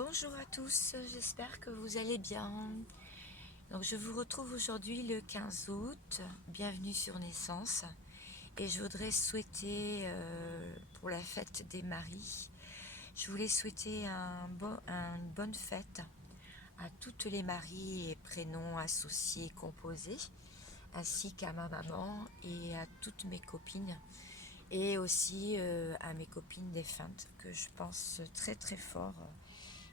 Bonjour à tous, j'espère que vous allez bien. Donc je vous retrouve aujourd'hui le 15 août, bienvenue sur Naissance. Et je voudrais souhaiter pour la fête des maris, je voulais souhaiter une bonne fête à toutes les maris et prénoms associés composés, ainsi qu'à ma maman et à toutes mes copines. Et aussi à mes copines défuntes, que je pense très très fort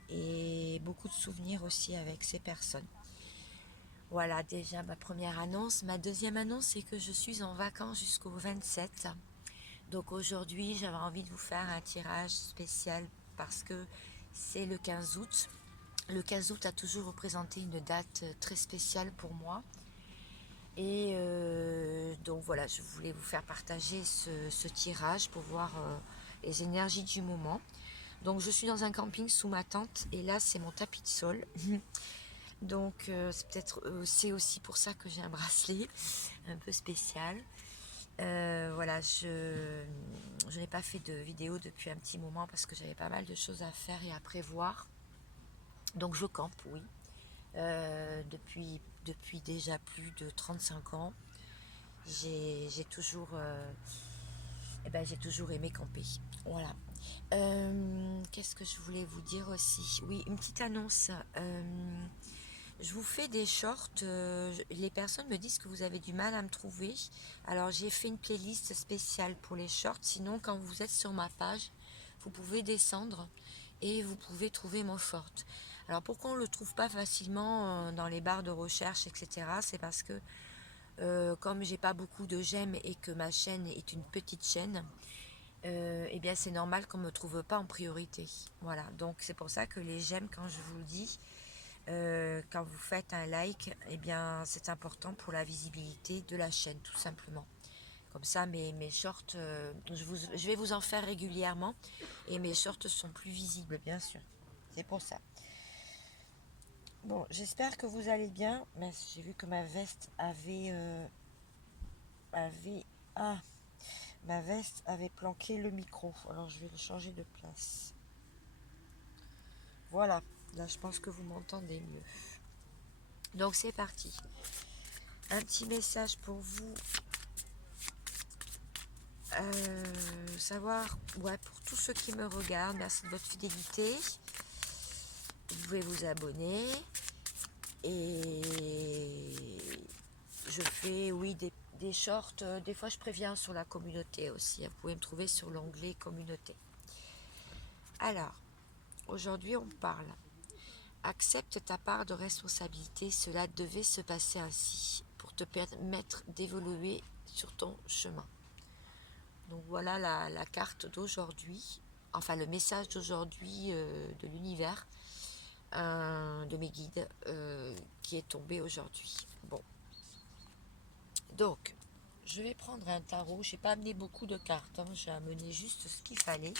et beaucoup de souvenirs aussi avec ces personnes. Voilà déjà ma première annonce. Ma deuxième annonce, c'est que je suis en vacances jusqu'au 27. Donc aujourd'hui, j'avais envie de vous faire un tirage spécial parce que c'est le 15 août. Le 15 août a toujours représenté une date très spéciale pour moi. Et donc voilà, je voulais vous faire partager ce tirage pour voir les énergies du moment. Donc je suis dans un camping sous ma tente et là c'est mon tapis de sol. Donc c'est aussi pour ça que j'ai un bracelet un peu spécial. Voilà, je n'ai pas fait de vidéo depuis un petit moment parce que j'avais pas mal de choses à faire et à prévoir. Donc je campe, oui, depuis déjà plus de 35 ans. J'ai toujours, j'ai toujours aimé camper. Voilà. Qu'est-ce que je voulais vous dire aussi? Oui, une petite annonce. Je vous fais des shorts. Les personnes me disent que vous avez du mal à me trouver. Alors j'ai fait une playlist spéciale pour les shorts. Sinon, quand vous êtes sur ma page, vous pouvez descendre et vous pouvez trouver mon short. Alors pourquoi on ne le trouve pas facilement dans les barres de recherche, etc. C'est parce que comme j'ai pas beaucoup de j'aime et que ma chaîne est une petite chaîne, eh bien c'est normal qu'on ne me trouve pas en priorité. Voilà, donc c'est pour ça que les j'aime, quand je vous le dis, quand vous faites un like, eh bien c'est important pour la visibilité de la chaîne, tout simplement. Comme ça, mes shorts, je vais vous en faire régulièrement et mes shorts sont plus visibles, bien sûr. C'est pour ça. Bon, j'espère que vous allez bien. Mais j'ai vu que ma veste avait... Ah, ma veste avait planqué le micro. Alors je vais le changer de place. Voilà, là je pense que vous m'entendez mieux. Donc c'est parti. Un petit message pour vous. Savoir, ouais, pour tous ceux qui me regardent, merci de votre fidélité. Vous pouvez vous abonner. Et je fais, oui, des shorts. Des fois, je préviens sur la communauté aussi. Vous pouvez me trouver sur l'onglet communauté. Alors, aujourd'hui, on parle. Accepte ta part de responsabilité. Cela devait se passer ainsi pour te permettre d'évoluer sur ton chemin. Donc voilà la carte d'aujourd'hui, enfin le message d'aujourd'hui de l'univers, de mes guides qui est tombé aujourd'hui. Bon, donc je vais prendre un tarot. J'ai pas amené beaucoup de cartes, hein. J'ai amené juste ce qu'il fallait.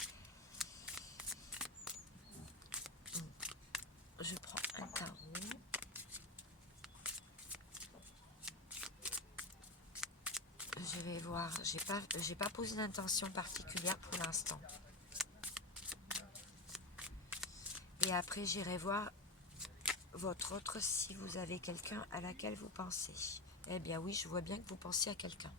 Je prends un tarot. Je vais voir. J'ai pas posé d'intention particulière pour l'instant. Et après j'irai voir votre autre si vous avez quelqu'un à laquelle vous pensez. Eh bien oui, je vois bien que vous pensez à quelqu'un.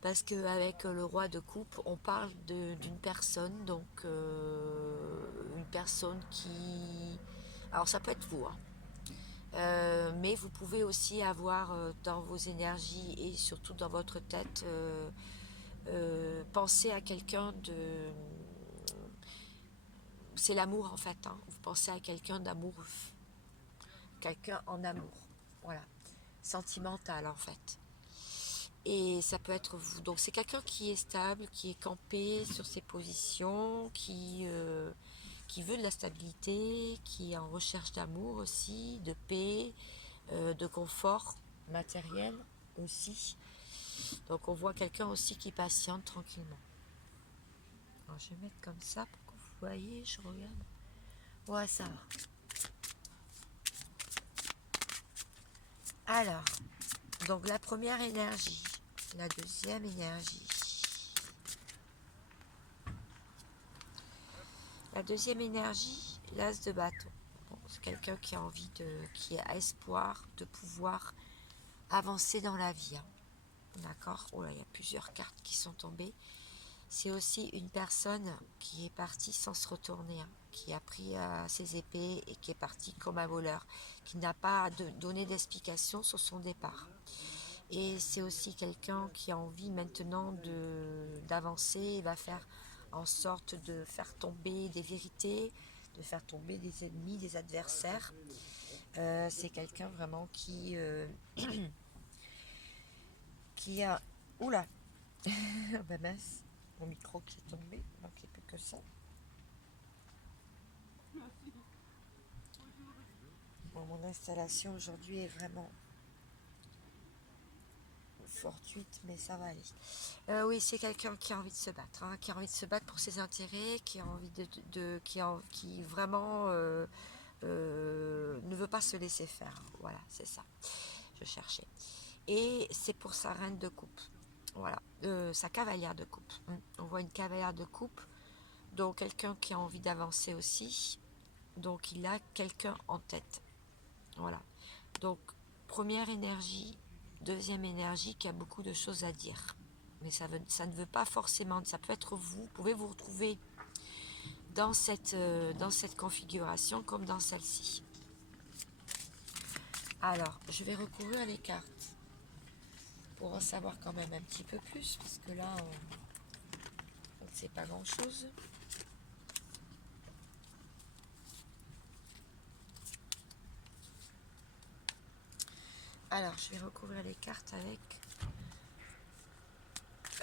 Parce qu'avec le roi de coupe, on parle d'une personne, donc une personne qui... Alors ça peut être vous, hein. Mais vous pouvez aussi avoir dans vos énergies et surtout dans votre tête, penser à quelqu'un de... C'est l'amour en fait, hein. Vous pensez à quelqu'un d'amoureux, quelqu'un en amour, voilà, sentimental en fait. Et ça peut être vous. Donc c'est quelqu'un qui est stable, qui est campé sur ses positions, qui veut de la stabilité, qui est en recherche d'amour aussi, de paix, de confort matériel aussi. Donc on voit quelqu'un aussi qui patiente tranquillement. Alors je vais mettre comme ça pour que vous voyez, je regarde. Ouais, ça va. Alors, donc la première énergie, la deuxième énergie. La deuxième énergie, l'as de bâton. Bon, c'est quelqu'un qui a envie qui a espoir de pouvoir avancer dans la vie. Hein. D'accord. Oh là, il y a plusieurs cartes qui sont tombées. C'est aussi une personne qui est partie sans se retourner, hein, qui a pris ses épées et qui est parti comme un voleur, qui n'a pas donné d'explication sur son départ. Et c'est aussi quelqu'un qui a envie maintenant d'avancer, va faire en sorte de faire tomber des vérités, de faire tomber des ennemis, des adversaires. C'est quelqu'un vraiment qui a... Oula. Ben mince, mon micro qui est tombé, il manquait plus que ça. Bon, mon installation aujourd'hui est vraiment fortuite, mais ça va aller. Oui, c'est quelqu'un qui a envie de se battre, hein, qui a envie de se battre pour ses intérêts, qui a envie qui vraiment ne veut pas se laisser faire. Voilà, c'est ça. Je cherchais. Et c'est pour sa reine de coupe. Voilà, sa cavalière de coupe. On voit une cavalière de coupe, donc quelqu'un qui a envie d'avancer aussi. Donc il a quelqu'un en tête. Voilà. Donc première énergie, deuxième énergie qui a beaucoup de choses à dire. Mais ça ne veut pas forcément, ça peut être vous pouvez vous retrouver dans cette configuration comme dans celle-ci. Alors, je vais recourir les cartes pour en savoir quand même un petit peu plus, parce que là, on ne sait pas grand-chose. Alors, je vais recouvrir les cartes avec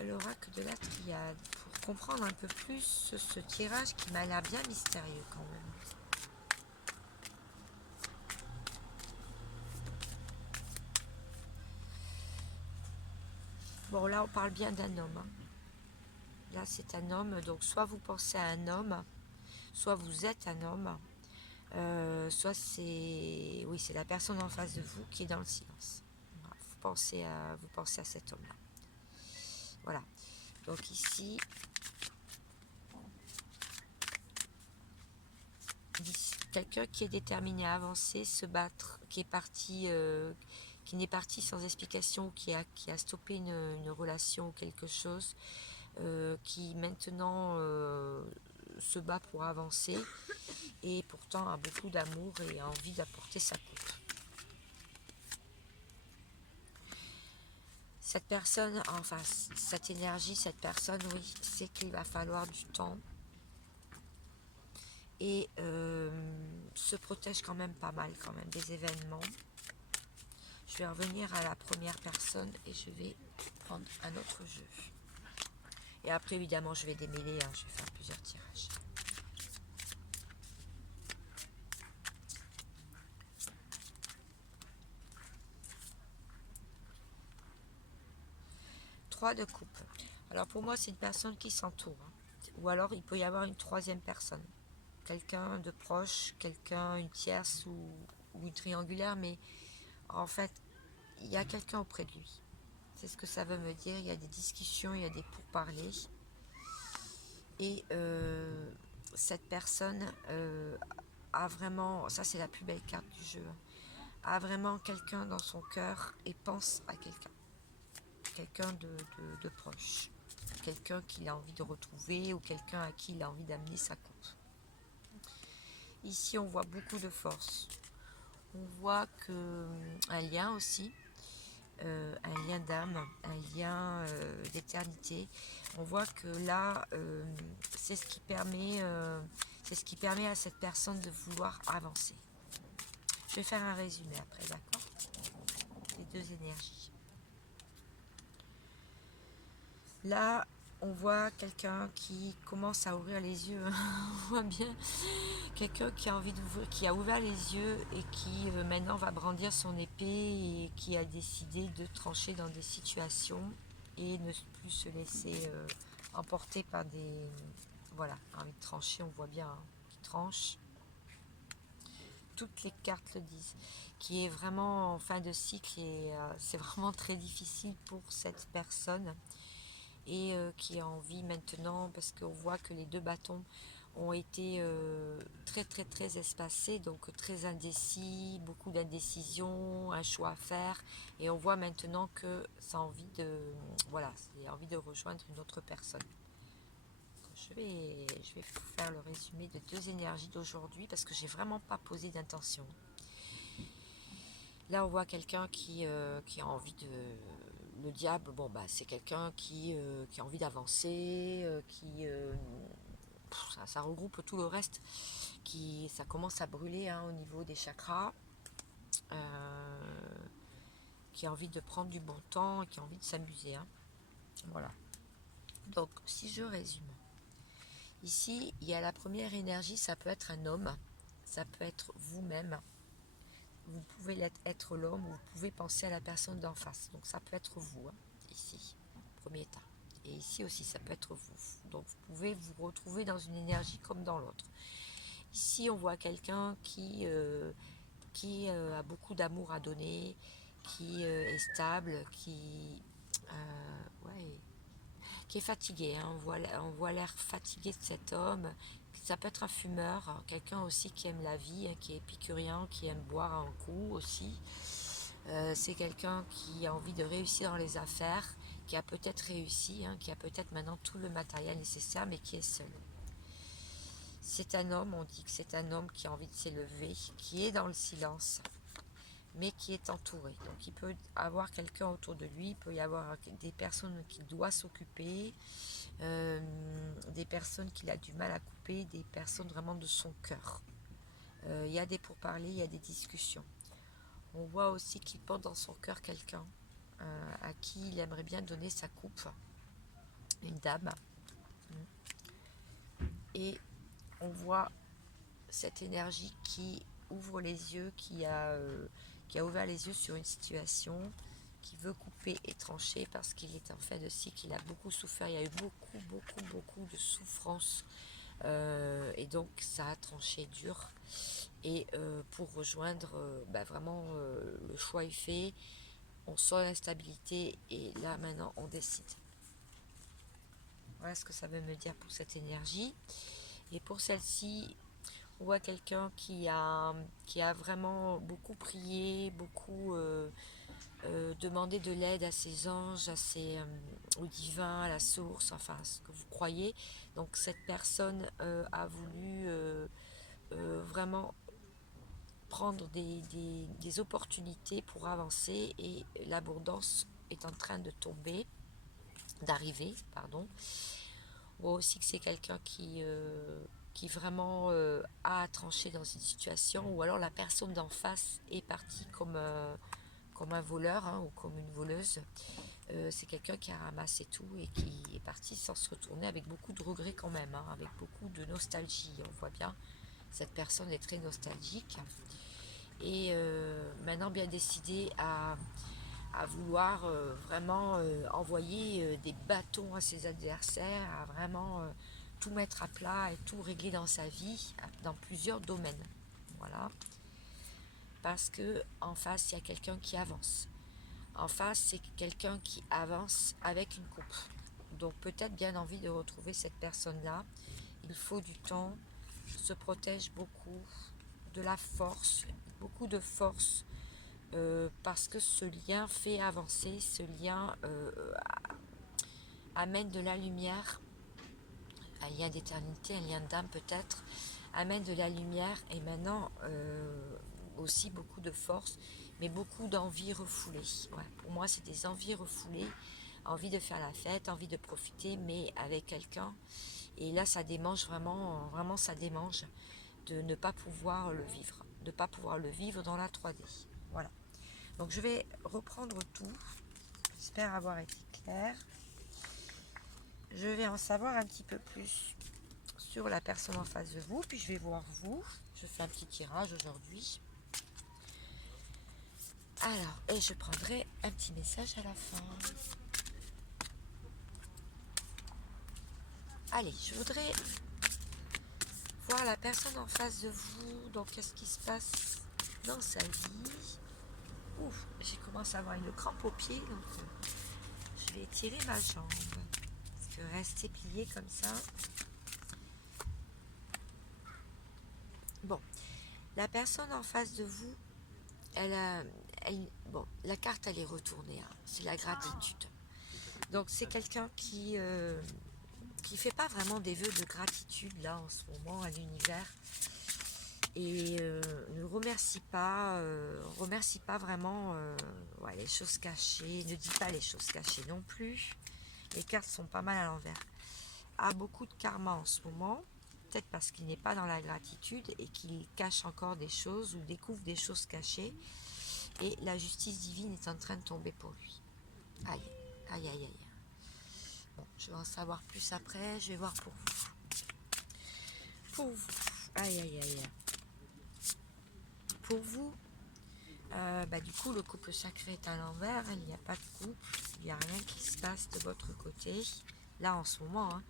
l'oracle de la triade pour comprendre un peu plus ce tirage qui m'a l'air bien mystérieux quand même. Bon, là, on parle bien d'un homme. Hein. Là, c'est un homme, donc soit vous pensez à un homme, soit vous êtes un homme, soit c'est la personne en face de vous qui est dans le silence. Voilà, vous pensez à cet homme-là. Voilà. Donc ici, quelqu'un qui est déterminé à avancer, se battre, qui n'est parti sans explication, qui a stoppé une relation ou quelque chose, qui maintenant se bat pour avancer et pourtant a beaucoup d'amour et a envie d'apporter sa coupe. Cette personne, enfin cette énergie, cette personne, oui, c'est qu'il va falloir du temps et se protège quand même pas mal quand même des événements. Je vais revenir à la première personne et je vais prendre un autre jeu. Et après évidemment je vais démêler, hein, je vais faire plusieurs tirages. Trois de coupe. Alors pour moi c'est une personne qui s'entoure. Hein. Ou alors il peut y avoir une troisième personne. Quelqu'un de proche, une tierce ou une triangulaire, mais en fait il y a quelqu'un auprès de lui. C'est ce que ça veut me dire. Il y a des discussions, il y a des pourparlers. Et cette personne a vraiment, ça c'est la plus belle carte du jeu, a vraiment quelqu'un dans son cœur et pense à quelqu'un. Quelqu'un de proche. Quelqu'un qu'il a envie de retrouver ou quelqu'un à qui il a envie d'amener sa coupe. Ici on voit beaucoup de force. On voit un lien aussi. Un lien d'âme, un lien d'éternité. On voit que là, c'est ce qui permet à cette personne de vouloir avancer. Je vais faire un résumé après, d'accord? Les deux énergies. Là, on voit quelqu'un qui commence à ouvrir les yeux. On voit bien quelqu'un qui a envie d'ouvrir, qui a ouvert les yeux et qui maintenant va brandir son épée et qui a décidé de trancher dans des situations et ne plus se laisser emporter par des... Voilà, envie de trancher, on voit bien hein, qui tranche. Toutes les cartes le disent, qui est vraiment en fin de cycle et c'est vraiment très difficile pour cette personne et qui a envie maintenant, parce qu'on voit que les deux bâtons, ont été très très très espacés, donc très indécis, beaucoup d'indécision, un choix à faire, et on voit maintenant que ça a envie de, voilà, c'est envie de rejoindre une autre personne. Je vais faire le résumé de deux énergies d'aujourd'hui parce que j'ai vraiment pas posé d'intention. Là, on voit quelqu'un qui a envie de... Le diable, bon, bah, c'est quelqu'un qui a envie d'avancer, ça regroupe tout le reste, ça commence à brûler hein, au niveau des chakras, euh, qui a envie de prendre du bon temps et qui a envie de s'amuser. Hein. Voilà. Donc, si je résume, ici, il y a la première énergie, ça peut être un homme, ça peut être vous-même. Vous pouvez être l'homme, vous pouvez penser à la personne d'en face. Donc ça peut être vous, hein, ici, premier état. Et ici aussi, ça peut être vous. Donc vous pouvez vous retrouver dans une énergie comme dans l'autre. Ici, on voit quelqu'un qui a beaucoup d'amour à donner, qui est stable, ouais, qui est fatigué. Hein. On voit l'air fatigué de cet homme. Ça peut être un fumeur, quelqu'un aussi qui aime la vie, hein, qui est épicurien, qui aime boire un coup aussi. C'est quelqu'un qui a envie de réussir dans les affaires, qui a peut-être réussi, hein, qui a peut-être maintenant tout le matériel nécessaire, mais qui est seul. C'est un homme, on dit que c'est un homme qui a envie de s'élever, qui est dans le silence, mais qui est entouré. Donc il peut avoir quelqu'un autour de lui, il peut y avoir des personnes qu'il doit s'occuper, des personnes qu'il a du mal à couper, des personnes vraiment de son cœur. Il y a des pourparlers, il y a des discussions. On voit aussi qu'il porte dans son cœur quelqu'un à qui il aimerait bien donner sa coupe, une dame. Et on voit cette énergie qui ouvre les yeux, qui a ouvert les yeux sur une situation, qui veut couper et trancher parce qu'il est en fait de ci, qu'il a beaucoup souffert. Il y a eu beaucoup de souffrance. Et donc ça a tranché dur. Et pour rejoindre, vraiment le choix est fait. On sent l'instabilité et là maintenant on décide. Voilà ce que ça veut me dire pour cette énergie. Et pour celle-ci, on voit quelqu'un qui a vraiment beaucoup prié, beaucoup demandé de l'aide à ses anges, au divin, à la source, enfin ce que vous croyez. Donc cette personne a voulu vraiment prendre des opportunités pour avancer et l'abondance est en train de d'arriver, pardon. On voit aussi que c'est quelqu'un qui vraiment a tranché dans une situation ou alors la personne d'en face est partie comme un voleur hein, ou comme une voleuse. C'est quelqu'un qui a ramassé tout et qui est parti sans se retourner avec beaucoup de regrets quand même, hein, avec beaucoup de nostalgie. On voit bien, cette personne est très nostalgique et maintenant bien décidé à vouloir vraiment envoyer des bâtons à ses adversaires, à vraiment tout mettre à plat et tout régler dans sa vie, dans plusieurs domaines. Voilà. Parce que en face, il y a quelqu'un qui avance. En face, c'est quelqu'un qui avance avec une coupe. Donc peut-être bien envie de retrouver cette personne-là. Il faut du temps, se protège beaucoup, de la force, beaucoup de force, parce que ce lien fait avancer, ce lien amène de la lumière, un lien d'éternité, un lien d'âme peut-être, amène de la lumière et maintenant aussi beaucoup de force, mais beaucoup d'envie refoulée. Ouais, pour moi, c'est des envies refoulées, envie de faire la fête, envie de profiter, mais avec quelqu'un. Et là, ça démange vraiment, vraiment ça démange de ne pas pouvoir le vivre, de ne pas pouvoir le vivre dans la 3D. Voilà. Donc je vais reprendre tout. J'espère avoir été claire. Je vais en savoir un petit peu plus sur la personne en face de vous, puis je vais voir vous. Je fais un petit tirage aujourd'hui. Alors, et je prendrai un petit message à la fin. Allez, je voudrais voir la personne en face de vous. Donc, qu'est-ce qui se passe dans sa vie? Ouf, j'ai commencé à avoir une crampe au pied, donc je vais étirer ma jambe. Parce que rester plié comme ça, Bon, la personne en face de vous, bon, la carte elle est retournée, hein, c'est la gratitude. Donc c'est quelqu'un qui fait pas vraiment des vœux de gratitude là en ce moment à l'univers et ne remercie pas vraiment ouais, les choses cachées, ne dit pas les choses cachées non plus. Les cartes sont pas mal à l'envers. A beaucoup de karma en ce moment, peut-être parce qu'il n'est pas dans la gratitude et qu'il cache encore des choses ou découvre des choses cachées et la justice divine est en train de tomber pour lui. Aïe, aïe, aïe, aïe. Bon, je vais en savoir plus après, je vais voir pour vous. Pour vous, aïe, aïe, aïe. Pour vous, du coup, le couple sacré est à l'envers, il n'y a pas de couple, il n'y a rien qui se passe de votre côté. Là, en ce moment, hein,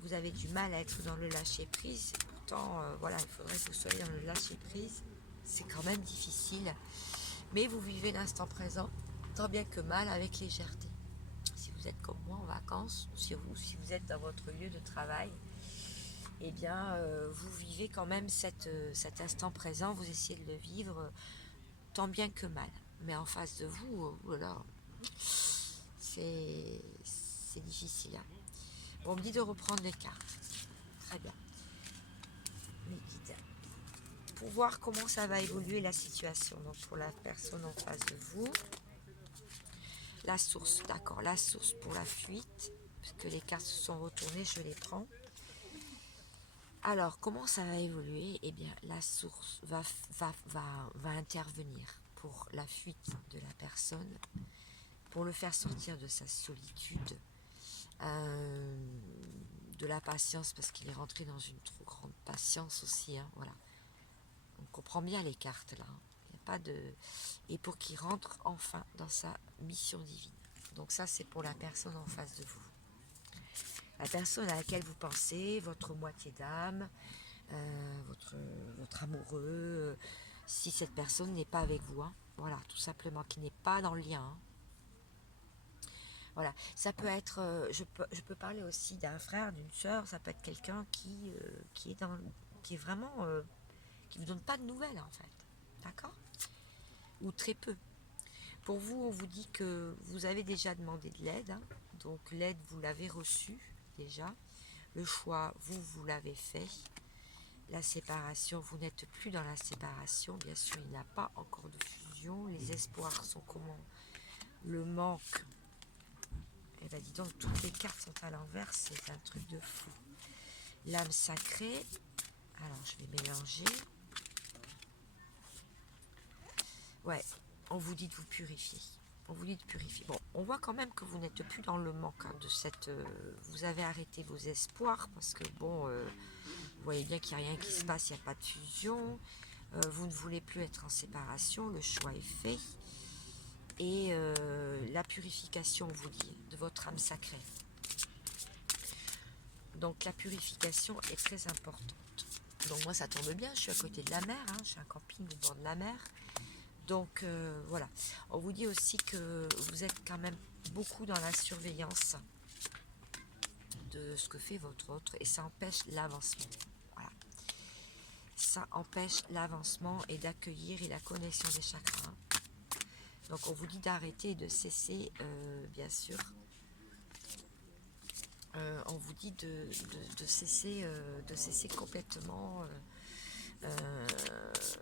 vous avez du mal à être dans le lâcher-prise. Pourtant, voilà, il faudrait que vous soyez dans le lâcher-prise. C'est quand même difficile. Mais vous vivez l'instant présent, tant bien que mal, avec légèreté. Si vous êtes comme moi en vacances, ou si vous êtes dans votre lieu de travail, eh bien, vous vivez quand même cet instant présent, vous essayez de le vivre tant bien que mal. Mais en face de vous, voilà, c'est difficile. Hein. Bon, on me dit de reprendre les cartes. Très bien. Les guides. Pour voir comment ça va évoluer la situation. Donc pour la personne en face de vous, la source, d'accord, la source pour la fuite, puisque les cartes se sont retournées, je les prends. Alors, comment ça va évoluer? Eh bien, la source va intervenir pour la fuite de la personne, pour le faire sortir de sa solitude, de la patience, parce qu'il est rentré dans une trop grande patience aussi, hein, voilà. On comprend bien les cartes là, hein. Il n'y a pas de... Et pour qu'il rentre enfin dans sa mission divine. Donc ça, c'est pour la personne en face de vous. La personne à laquelle vous pensez, votre moitié d'âme, votre amoureux, si cette personne n'est pas avec vous, hein. Voilà, tout simplement, qui n'est pas dans le lien. Hein. Voilà, ça peut être, je peux parler aussi d'un frère, d'une sœur, ça peut être quelqu'un qui est vraiment, qui vous donne pas de nouvelles en fait, d'accord? Ou très peu. Pour vous, on vous dit que vous avez déjà demandé de l'aide, hein. Donc l'aide, vous l'avez reçue déjà. Le choix, vous l'avez fait. La séparation, vous n'êtes plus dans la séparation. Bien sûr, il n'y a pas encore de fusion. Les espoirs sont comment? Le manque. Eh bien, dis donc, toutes les cartes sont à l'envers. C'est un truc de fou. L'âme sacrée. Alors, je vais mélanger. Ouais, on vous dit de vous purifier. On vous dit de purifier. Bon, on voit quand même que vous n'êtes plus dans le manque, hein, de cette... vous avez arrêté vos espoirs parce que, bon, vous voyez bien qu'il n'y a rien qui se passe, il n'y a pas de fusion. Vous ne voulez plus être en séparation, le choix est fait. Et la purification, on vous dit, de votre âme sacrée. Donc la purification est très importante. Donc moi ça tombe bien, je suis à côté de la mer, hein, je suis un camping au bord de la mer. Donc voilà, on vous dit aussi que vous êtes quand même beaucoup dans la surveillance de ce que fait votre autre et ça empêche l'avancement. Voilà. Ça empêche l'avancement et d'accueillir et la connexion des chakras. Donc on vous dit d'arrêter et de cesser, bien sûr. On vous dit de cesser complètement,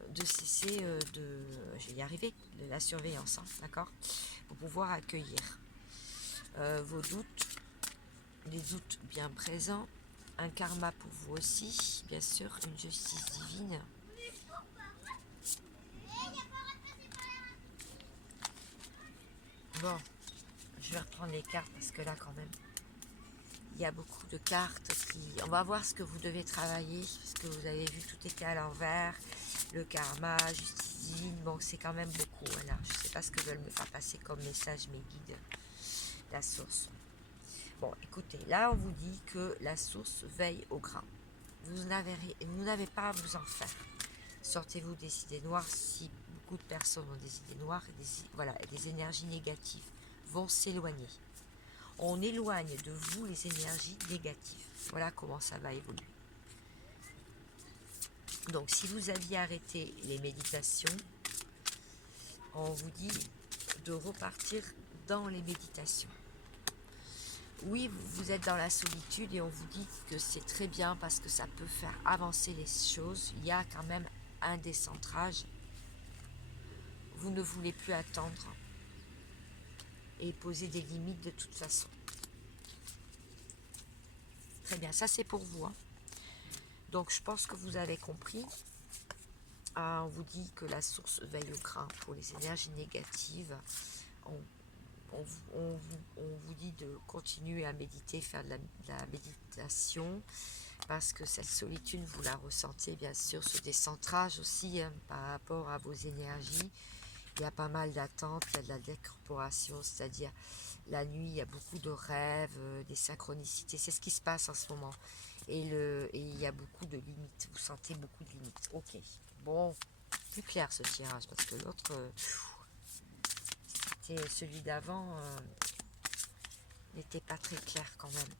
de cesser je vais y arriver, de la surveillance, hein, d'accord? Pour pouvoir accueillir vos doutes, des doutes bien présents, un karma pour vous aussi, bien sûr, une justice divine. Bon, je vais reprendre les cartes parce que là quand même, il y a beaucoup de cartes qui... On va voir ce que vous devez travailler, parce que vous avez vu, tout était à l'envers, le karma, justice divine, bon c'est quand même beaucoup, voilà. Je ne sais pas ce que veulent me faire passer comme message mes guides, la source. Bon, écoutez, là on vous dit que la source veille au grain. Vous n'avez pas à vous en faire. Sortez-vous des idées noires si beaucoup de personnes ont des idées noires et des énergies négatives vont s'éloigner. On éloigne de vous les énergies négatives. Voilà comment ça va évoluer. Donc si vous aviez arrêté les méditations, on vous dit de repartir dans les méditations. Oui, vous êtes dans la solitude et on vous dit que c'est très bien parce que ça peut faire avancer les choses. Il y a quand même un décentrage. Vous ne voulez plus attendre et poser des limites de toute façon. Très bien, ça c'est pour vous. Donc je pense que vous avez compris. On vous dit que la source veille au grain pour les énergies négatives. On vous dit de continuer à méditer, faire de la méditation, parce que cette solitude, vous la ressentez bien sûr, ce décentrage aussi par rapport à vos énergies. Il y a pas mal d'attentes, il y a de la décorporation, c'est-à-dire la nuit, il y a beaucoup de rêves, des synchronicités, c'est ce qui se passe en ce moment. Et il y a beaucoup de limites, vous sentez beaucoup de limites. Ok, bon, plus clair ce tirage, parce que l'autre, c'était celui d'avant, n'était pas très clair quand même.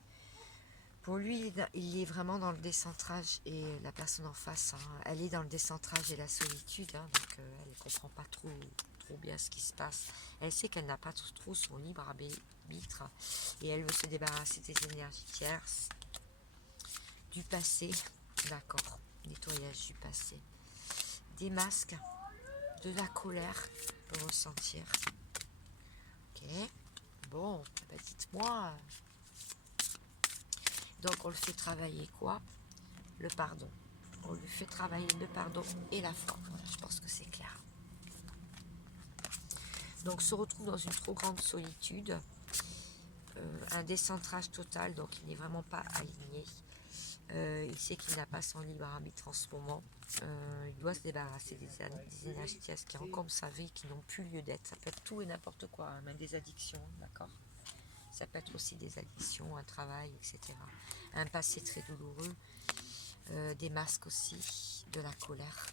Pour lui, il est vraiment dans le décentrage et la personne en face, elle est dans le décentrage et la solitude, donc elle ne comprend pas trop bien ce qui se passe. Elle sait qu'elle n'a pas trop son libre arbitre et elle veut se débarrasser des énergies tierces, du passé, d'accord, nettoyage du passé, des masques, de la colère pour ressentir. Ok, bon, bah dites-moi. Donc on le fait travailler quoi? Le pardon. On lui fait travailler le pardon et la foi. Voilà, je pense que c'est clair. Donc se retrouve dans une trop grande solitude, un décentrage total, donc il n'est vraiment pas aligné. Il sait qu'il n'a pas son libre arbitre en ce moment. Il doit se débarrasser des énergies qui encombrent sa vie, qui n'ont plus lieu d'être. Ça peut être tout et n'importe quoi, même des addictions, d'accord? Ça peut être aussi des addictions, un travail, etc. Un passé très douloureux, des masques aussi, de la colère.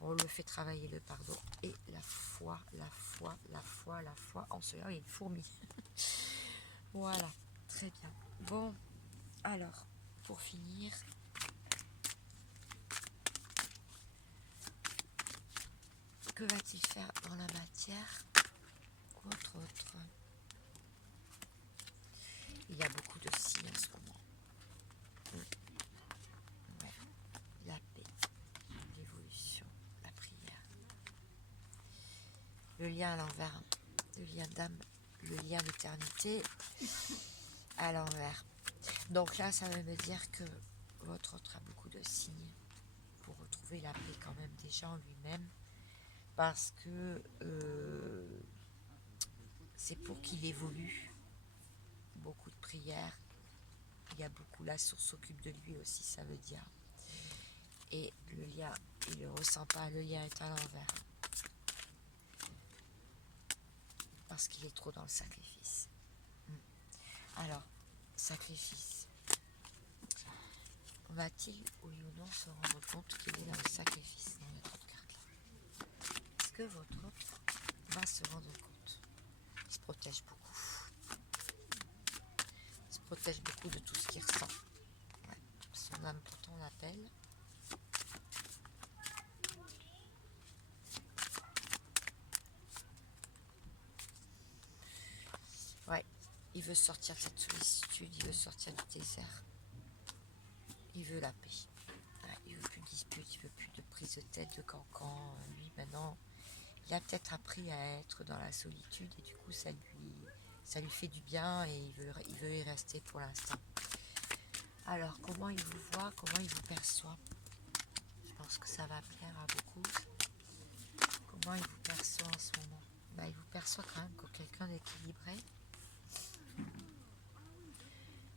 On le fait travailler le pardon et la foi, la foi, la foi, la foi. En cela, il y a une fourmi. Voilà, très bien. Bon, alors, pour finir, que va-t-il faire dans la matière? Autre. Il y a beaucoup de si en ce moment. Ouais. La paix, l'évolution, la prière. Le lien à l'envers, le lien d'âme, le lien d'éternité à l'envers. Donc là, ça veut me dire que votre autre a beaucoup de signes pour retrouver la paix quand même déjà en lui-même, parce que c'est pour qu'il évolue. Beaucoup de prières, il y a beaucoup, la source s'occupe de lui aussi, ça veut dire. Et le lien, il ne le ressent pas, le lien est à l'envers. Parce qu'il est trop dans le sacrifice. Alors, sacrifice. Va-t-il, oui ou non, se rendre compte qu'il est dans le sacrifice? Non, il y a trop de cartes là. Est-ce que votre autre va se rendre compte? Il se protège beaucoup. Il se protège beaucoup de tout ce qu'il ressent. Ouais. Son âme pourtant l'appelle. Ouais. Il veut sortir de cette solitude, il veut sortir du désert. Il veut la paix. Ouais, il veut plus de disputes, il veut plus de prise de tête, de cancan. Lui, maintenant, il a peut-être appris à être dans la solitude et du coup, ça lui fait du bien et il veut y rester pour l'instant. Alors, comment il vous voit, comment il vous perçoit? Je pense que ça va plaire à beaucoup. Comment il vous perçoit en ce moment? Il vous perçoit quand même comme quelqu'un d'équilibré,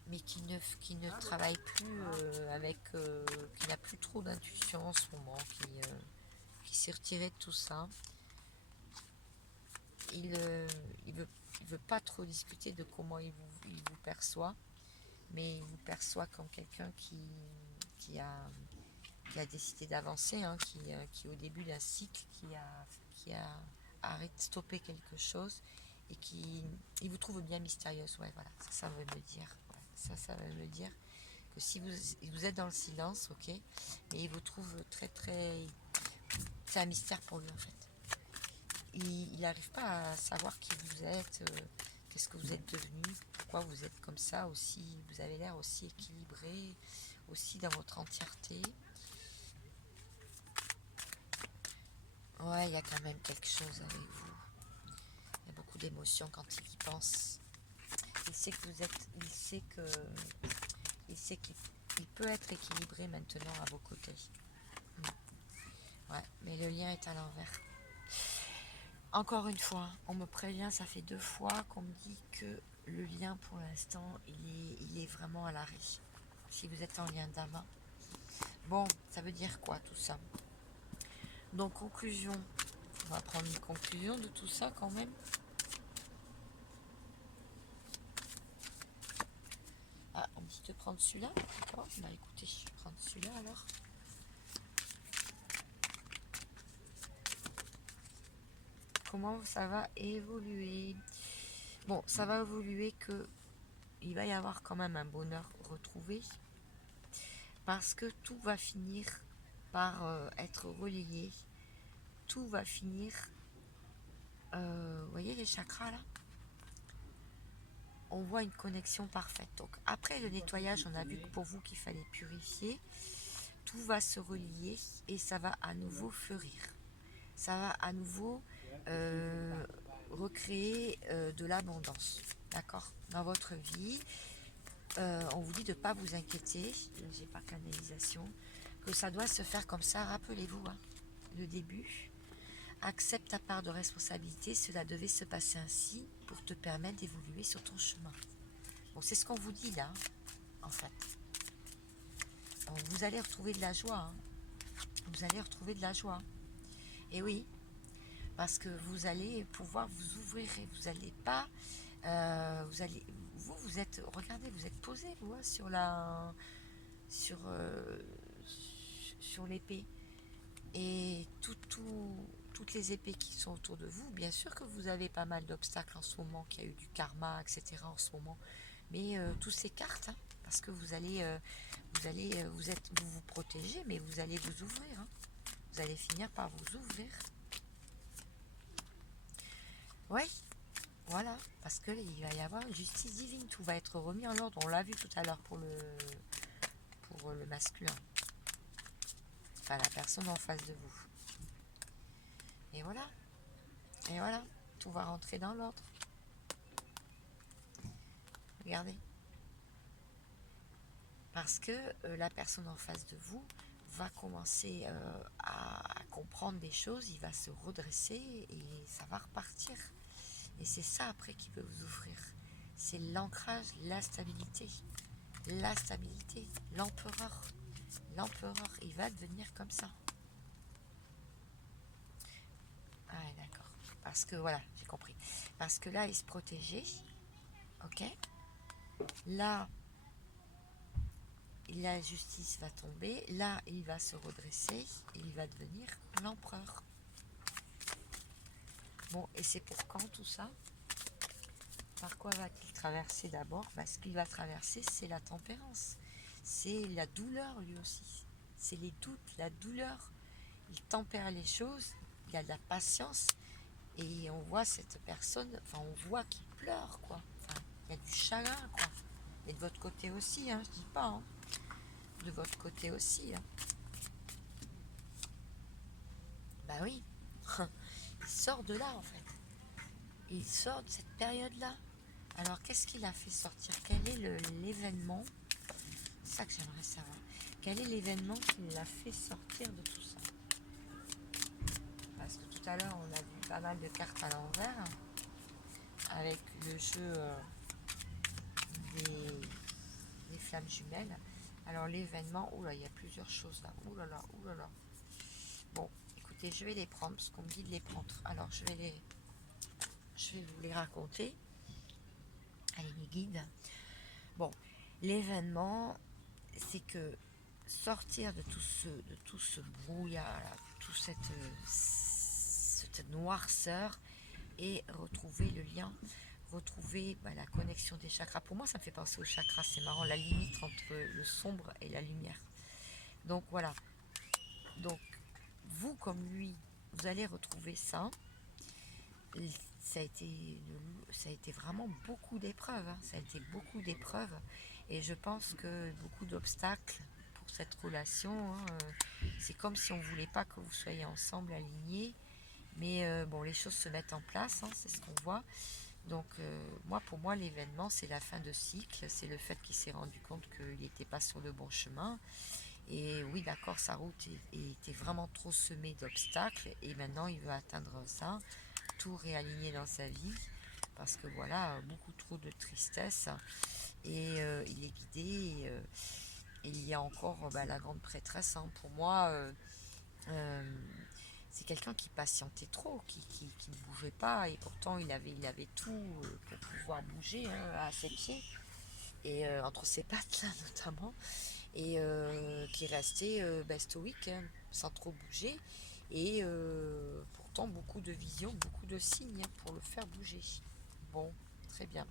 mais qui ne travaille plus qui n'a plus trop d'intuition en ce moment, qui s'est retiré de tout ça. Il veut pas trop discuter de comment il vous perçoit, mais il vous perçoit comme quelqu'un qui a décidé d'avancer, qui au début d'un cycle, qui a arrêté de stopper quelque chose et il vous trouve bien mystérieuse. Ouais, voilà, ça veut me dire. Ouais, ça veut me dire que si vous êtes dans le silence, ok, mais il vous trouve très très... C'est un mystère pour lui en fait. Il n'arrive pas à savoir qui vous êtes, qu'est-ce que vous êtes devenu, pourquoi vous êtes comme ça aussi, vous avez l'air aussi équilibré, aussi dans votre entièreté. Ouais, il y a quand même quelque chose avec vous. Il y a beaucoup d'émotions quand il y pense. Il sait que vous êtes, il sait qu'il peut être équilibré maintenant à vos côtés. Ouais, mais le lien est à l'envers. Encore une fois, on me prévient, ça fait 2 fois qu'on me dit que le lien pour l'instant, il est vraiment à l'arrêt. Si vous êtes en lien d'âme. Bon, ça veut dire quoi tout ça? Donc conclusion, on va prendre une conclusion de tout ça quand même. Ah, on me dit de prendre celui-là, d'accord. Bah écoutez, je vais prendre celui-là alors. Comment ça va évoluer? Bon, ça va évoluer que il va y avoir quand même un bonheur retrouvé parce que tout va finir par être relayé. Tout va finir. Vous voyez les chakras là? On voit une connexion parfaite. Donc après le nettoyage, on a vu que pour vous qu'il fallait purifier. Tout va se relier et ça va à nouveau fleurir. Ça va à nouveau recréer de l'abondance. D'accord? Dans votre vie, on vous dit de ne pas vous inquiéter. J'ai pas canalisation. Que ça doit se faire comme ça. Rappelez-vous, hein, le début. Accepte ta part de responsabilité. Cela devait se passer ainsi pour te permettre d'évoluer sur ton chemin. Bon, c'est ce qu'on vous dit là, en fait. Bon, vous allez retrouver de la joie. Hein. Vous allez retrouver de la joie. Et oui, parce que vous allez pouvoir vous ouvrir et vous n'allez pas... vous êtes... Regardez, vous êtes posé, vous, hein, sur la... sur l'épée. Et toutes les épées qui sont autour de vous, bien sûr que vous avez pas mal d'obstacles en ce moment, qu'il y a eu du karma, etc. en ce moment. Mais tous s'écartent, hein, parce que vous vous protégez, mais vous allez vous ouvrir. Hein. Vous allez finir par vous ouvrir. Oui, voilà, parce qu'il va y avoir une justice divine, tout va être remis en ordre. On l'a vu tout à l'heure pour le masculin. Enfin, la personne en face de vous. Et voilà. Et voilà, tout va rentrer dans l'ordre. Regardez. Parce que la personne en face de vous va commencer à comprendre des choses, il va se redresser et ça va repartir. Et c'est ça après qui peut vous ouvrir. C'est l'ancrage, la stabilité. La stabilité, l'empereur. L'empereur, il va devenir comme ça. Ah d'accord. Parce que voilà, j'ai compris. Parce que là, il se protégeait. Ok. Là, la justice va tomber. Là, il va se redresser. Et il va devenir l'empereur. Bon, et c'est pour quand tout ça? Par quoi va-t-il traverser d'abord? Ce qu'il va traverser, c'est la tempérance. C'est la douleur lui aussi. C'est les doutes, la douleur. Il tempère les choses. Il a de la patience. Et on voit cette personne, enfin on voit qu'il pleure quoi. Enfin, il y a du chagrin quoi. Et de votre côté aussi, hein, je dis pas. Hein. De votre côté aussi. Hein. Bah oui. Il sort de là en fait. Il sort de cette période-là. Alors qu'est-ce qu'il a fait sortir? Quel est l'événement? C'est ça que j'aimerais savoir. Quel est l'événement qui l'a fait sortir de tout ça? Parce que tout à l'heure on a vu pas mal de cartes à l'envers. Avec le jeu des flammes jumelles. Alors l'événement, oula, il y a plusieurs choses là. Oulala, oulala. Bon, écoutez, je vais les prendre parce qu'on me dit de les prendre. Alors je vais vous les raconter. Allez, mes guides. Bon, l'événement, c'est que sortir de tout ce brouillard, là, toute cette noirceur et retrouver le lien, retrouver la connexion des chakras. Pour moi, ça me fait penser aux chakras, c'est marrant, la limite entre le sombre et la lumière. Donc voilà, donc vous comme lui, vous allez retrouver ça. Ça a été vraiment beaucoup d'épreuves, hein. Ça a été beaucoup d'épreuves, et je pense que beaucoup d'obstacles pour cette relation, hein. C'est comme si on ne voulait pas que vous soyez ensemble, alignés, mais bon, les choses se mettent en place, hein, c'est ce qu'on voit. Donc pour moi, l'événement, c'est la fin de cycle, c'est le fait qu'il s'est rendu compte qu'il n'était pas sur le bon chemin. Et oui, d'accord, sa route était vraiment trop semée d'obstacles, et maintenant il veut atteindre ça, tout réaligner dans sa vie, parce que voilà, beaucoup trop de tristesse, et il est guidé, et il y a encore la grande prêtresse, hein. Pour moi, c'est quelqu'un qui patientait trop, qui ne bougeait pas, et pourtant il avait tout pour pouvoir bouger, hein, à ses pieds, et entre ses pattes là notamment, et qui restait stoïque, hein, sans trop bouger, et pourtant beaucoup de visions, beaucoup de signes, hein, pour le faire bouger. Bon, très bien.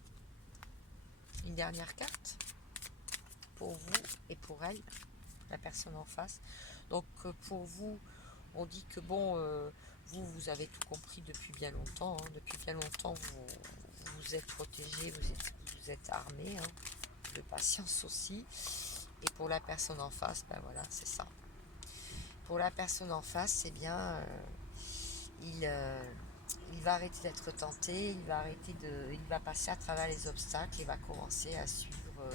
Une dernière carte pour vous et pour elle, la personne en face. Donc pour vous, on dit que bon, vous avez tout compris depuis bien longtemps, hein. Depuis bien longtemps, vous êtes protégé, vous êtes armé, hein, de patience aussi. Et pour la personne en face, ben voilà, c'est ça. Pour la personne en face, c'est bien, il va arrêter d'être tenté, il va passer à travers les obstacles et va commencer à suivre,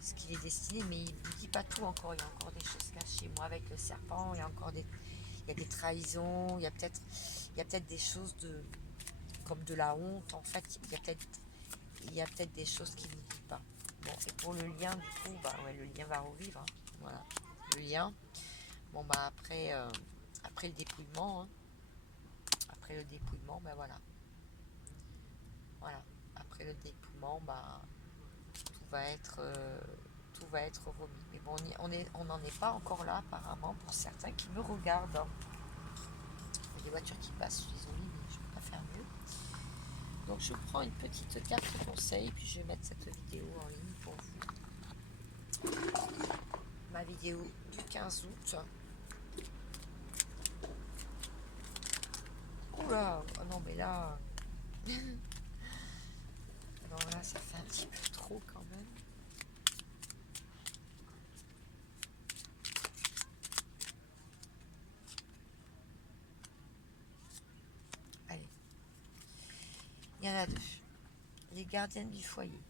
ce qu'il est destiné. Mais il ne vous dit pas tout encore, il y a encore des choses cachées. Moi, avec le serpent, il y a des trahisons, il y a peut-être des choses comme de la honte. En fait, il y a peut-être des choses qu'il ne vous dit pas. Bon, et pour le lien, du coup, ouais, le lien va revivre, hein. Voilà, le lien. Bon, après le dépouillement, hein, voilà. Voilà. Après le dépouillement, tout va être, tout va être remis. Mais bon, on n'en est pas encore là, apparemment, pour certains qui me regardent, hein. Il y a des voitures qui passent, je suis désolée, mais je ne peux pas faire mieux. Donc, je prends une petite carte conseil, puis je vais mettre cette vidéo en ligne pour vous. Ma vidéo du 15 août. Oula, oh non, mais là. Non, là, ça fait un petit peu trop quand même. Allez. Il y en a deux. Les gardiennes du foyer.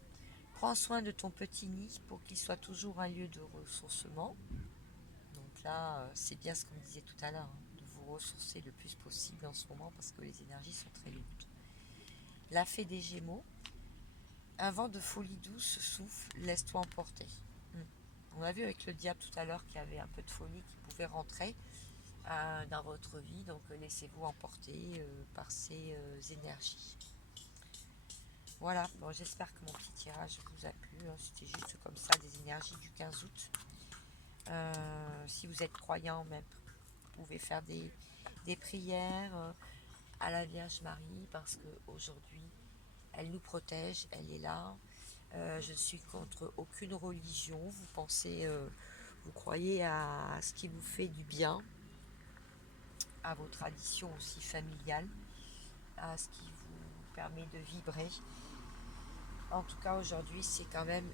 Prends soin de ton petit nid pour qu'il soit toujours un lieu de ressourcement. Donc là, c'est bien ce qu'on disait tout à l'heure, hein, de vous ressourcer le plus possible en ce moment parce que les énergies sont très lourdes. La fée des Gémeaux. Un vent de folie douce souffle, laisse-toi emporter. On a vu avec le diable tout à l'heure qu'il y avait un peu de folie qui pouvait rentrer dans votre vie, donc laissez-vous emporter par ces énergies. Voilà, bon, j'espère que mon petit tirage vous a plu, hein. C'était juste comme ça, des énergies du 15 août. Si vous êtes croyant, même, vous pouvez faire des prières à la Vierge Marie, parce qu'aujourd'hui, elle nous protège, elle est là. Je ne suis contre aucune religion. Vous croyez à ce qui vous fait du bien, à vos traditions aussi familiales, à ce qui vous permet de vibrer. En tout cas, aujourd'hui, c'est quand même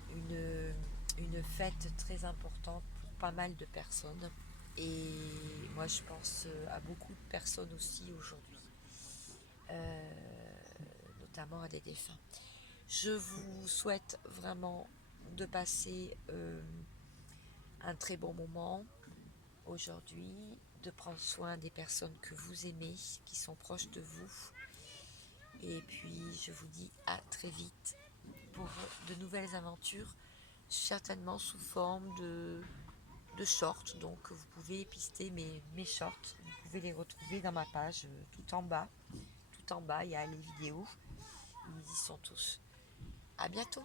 une fête très importante pour pas mal de personnes. Et moi, je pense à beaucoup de personnes aussi aujourd'hui, notamment à des défunts. Je vous souhaite vraiment de passer un très bon moment aujourd'hui, de prendre soin des personnes que vous aimez, qui sont proches de vous. Et puis, je vous dis à très vite pour de nouvelles aventures, certainement sous forme de shorts. Donc, vous pouvez épister mes shorts. Vous pouvez les retrouver dans ma page tout en bas. Tout en bas, il y a les vidéos. Ils y sont tous. À bientôt.